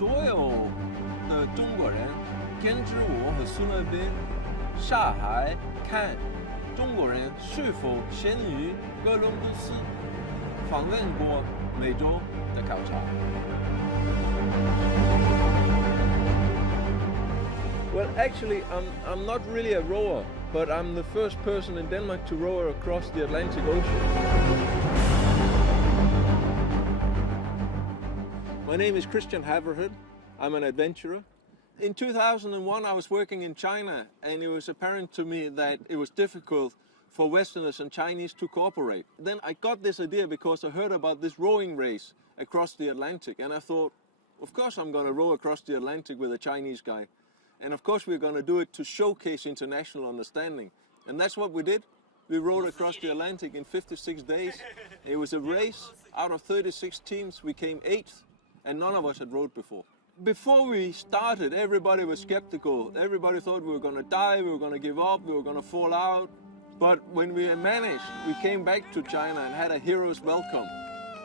所有的中国人跟着我和苏那边下海看中国人是否先于哥伦布斯访问过美洲的考察。Well, actually, I'm not really a rower, but I'm the first person in Denmark to row across the Atlantic Ocean. My name is Christian Haverhood. I'm an adventurer. In 2001, I was working in China, and it was apparent to me that it was difficult for Westerners and Chinese to cooperate. Then I got this idea because I heard about this rowing race across the Atlantic, and I thought, of course I'm going to row across the Atlantic with a Chinese guy. And of course we're going to do it to showcase international understanding. And that's what we did. We rowed across the Atlantic in 56 days. It was a race. Out of 36 teams, we came 8th, and none of us had rowed before. Before we started, everybody was skeptical. Everybody thought we were going to die, we were going to give up, we were going to fall out. But when we managed, we came back to China and had a hero's welcome.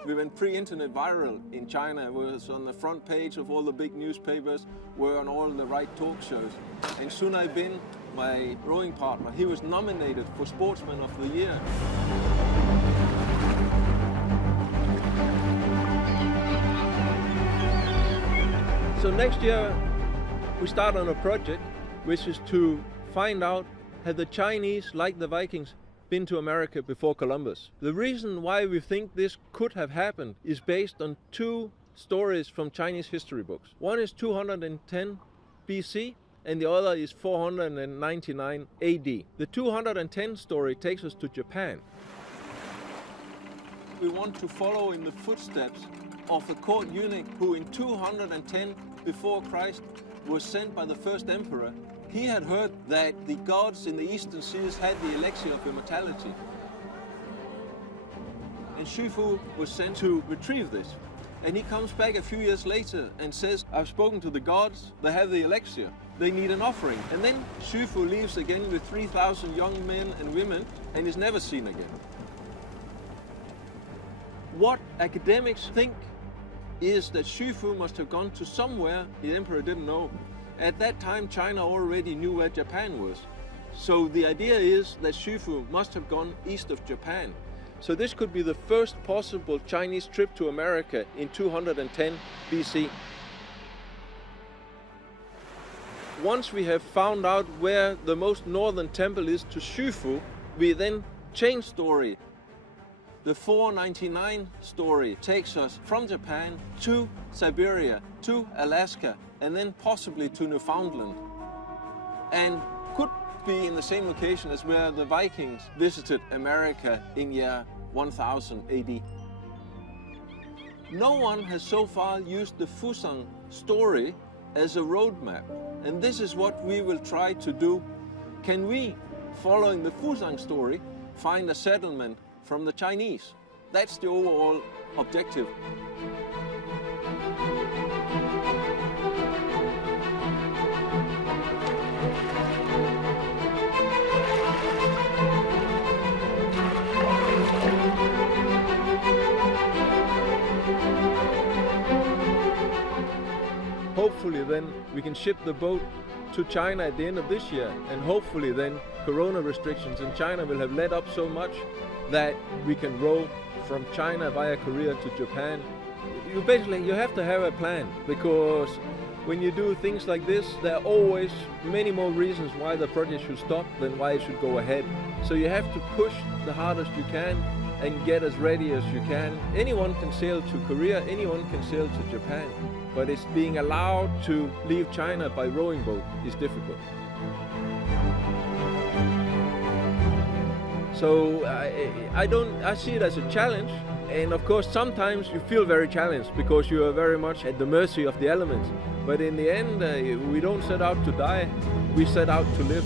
We went pre-internet viral in China. We was on the front page of all the big newspapers. We were on all the right talk shows. And Sun Bin, my rowing partner, he was nominated for Sportsman of the Year. So next year we start on a project which is to find out, have the Chinese, like the Vikings, been to America before Columbus? The reason why we think this could have happened is based on 2 stories from Chinese history books. One is 210 BC and the other is 499 AD. The 210 story takes us to Japan. We want to follow in the footsteps of the court eunuch who in 210 before Christ was sent by the first emperor. He had heard that the gods in the eastern seas had the elixir of immortality. And Shifu was sent to retrieve this. And he comes back a few years later and says, I've spoken to the gods, they have the elixir, they need an offering. And then Shifu leaves again with 3,000 young men and women and is never seen again. What academics think is that Shifu must have gone to somewhere the emperor didn't know. At that time, China already knew where Japan was. So the idea is that Shifu must have gone east of Japan. So this could be the first possible Chinese trip to America in 210 BC. Once we have found out where the most northern temple is to Shifu, we then change story. The 499 story takes us from Japan to Siberia, to Alaska, and then possibly to Newfoundland. And could be in the same location as where the Vikings visited America in year 1000 AD. No one has so far used the Fusang story as a roadmap. And this is what we will try to do. Can we, following the Fusang story, find a settlement from the Chinese? That's the overall objective. Hopefully then we can ship the boat to China at the end of this year, and hopefully then corona restrictions in China will have let up so much that we can row from China via Korea to Japan. You have to have a plan, because when you do things like this, there are always many more reasons why the project should stop than why it should go ahead. So you have to push the hardest you can and get as ready as you can. Anyone can sail to Korea, anyone can sail to Japan, but it's being allowed to leave China by rowing boat is difficult. So I see it as a challenge, and of course sometimes you feel very challenged because you are very much at the mercy of the elements. But in the end, we don't set out to die, we set out to live.